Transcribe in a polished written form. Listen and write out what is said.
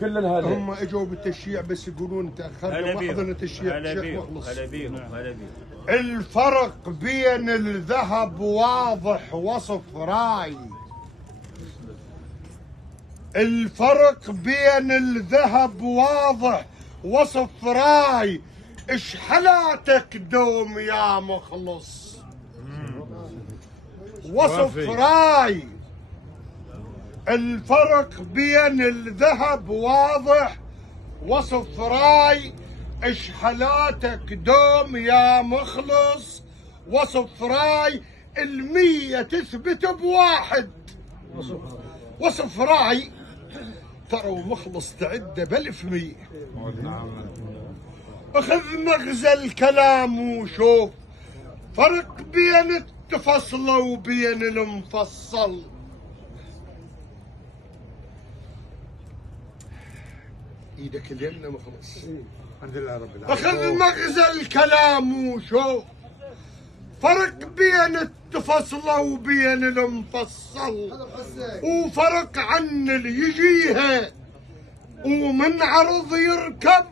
كل هذا هم اجوا بالتشييع بس يقولون تاخرنا ما حضرنا تشييع الشيخ مخلص. هلا بيهم. الفرق بين الذهب واضح وصف راي. الفرق بين الذهب واضح وصف راي. اش حلاتك دوم يا مخلص. وصف راي. الفرق بين الذهب واضح وصف راي. اش حلاتك دوم يا مخلص. وصف راي. 100 تثبت بواحد. وصف راي ترى ومخلص تعده ب1100. اخذ مغزى الكلام وشوف فرق بين التفصل وبين المفصل. ايدك اليمنى مخلص. الحمد لله رب العالمين. اخذ مغزى الكلام وشوف فرق بين التفصل وبين المفصل. وفرق عن اللي يجيها ومن عرض يركب